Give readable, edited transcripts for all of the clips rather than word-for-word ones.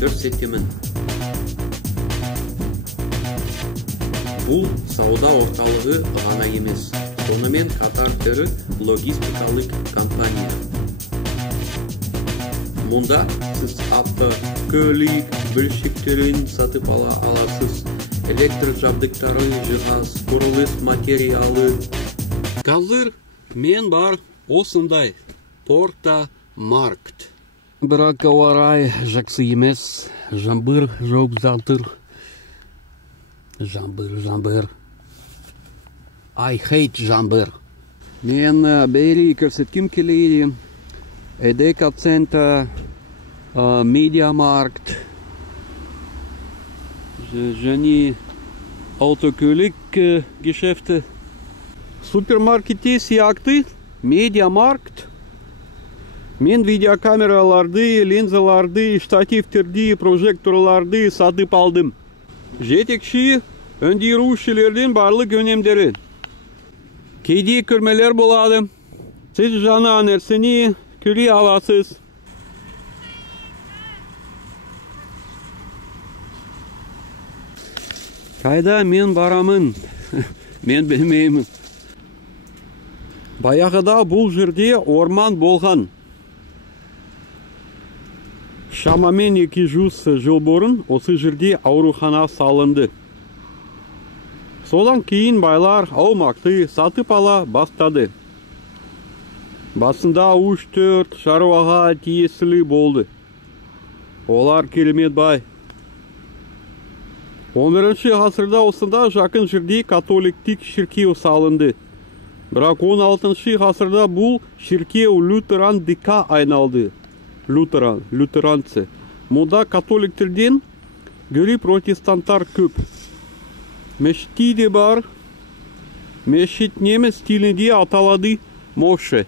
көрсетемін. Бұл сауда орталығы ғана емес, сонымен қатар ірі логистикалық компания. Мұнда сіз автокөлік бөлшектерін сатып ала аласыз, электр жабдықтары, жиһаз, құрылыс материалы. Қазір мен бар осындай порта маркт. Бірақ ауа райы жақсы емес, жаңбыр жауып жатыр. Жаңбыр. I hate жаңбыр. Мен бері көрсеткім келеді. Эдека центр, медиамаркт, және автокөлік гешефті. Супермаркетте сияқты медиамаркт. Мен видеокамераларды, линзаларды, штативтерді, прожекторларды сатып алдым. Жетекші өндірушілердің барлық өнімдері. Кейде көрмелер болады. Сіз жаңа нәрсені көре аласыз. Қайда мен барамын? Мен білмеймін. Баяғыда бұл жерде орман болған. Шамамен 200 жыл бұрын осы жерде аурухана салынды. Содан кейін байлар аумақты сатып ала бастады. Басында 3-4 шаруаға тиесілі болды. Олар керемет бай. 11-ші ғасырда осында жақын жерде католиктік шіркеу салынды. Бірақ 16-ші ғасырда бұл шіркеу лютерандыққа айналды. Лютеранцы. Мұнда католиктерден гөрі протестанттар көп. Мешітті де бар. Мешіт неміс тілінде аталады Моше.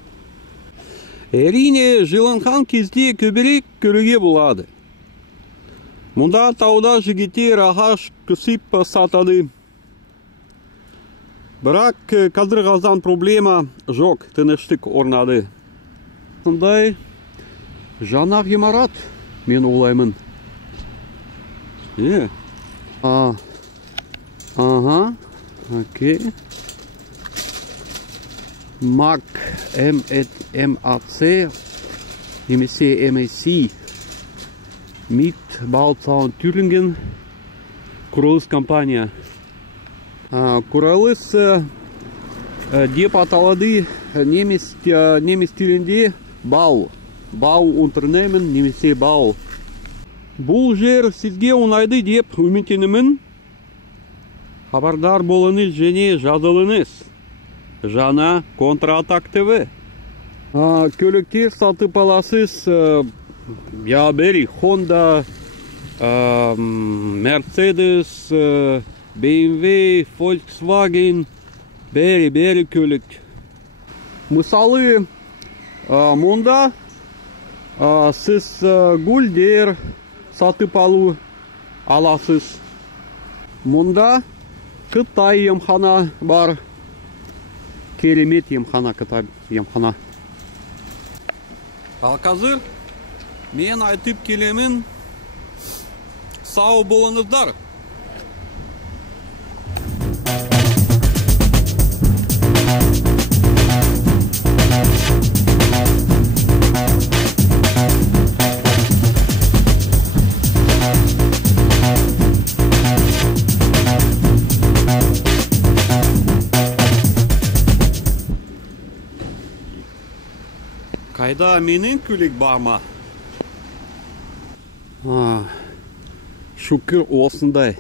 Әрине, жылынған кезде көбірек көруге болады. Мұнда тауда жігіттер ағаш күсіп сатады. Бірақ қазір ғаздан проблема жоқ, тыныштық орнады. Сондай жаңа ғимарат мен олаймын. Окей. МАК, МАЦ, немесе МСИ, МИД, Баутсаун, Тюринген, құрылыс компания. Құрылыс деп аталады неміс тілінде бау. Бау unternehmen немесе бау. Бұл жер сізге оңайды деп үміттенемін. Хабардар болыңыз және жазылыңыз. Жаңа Контратак ТВ. Көліктер сатып аласыз. Бері Honda, Mercedes, BMW, Volkswagen, бері көлік. Мысалы, мұнда сіз гүлдер сатып аласыз. Мұнда Қытай емхана бар. Керемет емхана, Қытай емхана. Ал қазір мен айтып келемін. Сау болыңыздар. Қайда менің көлік бар ма? Шүкір осындай.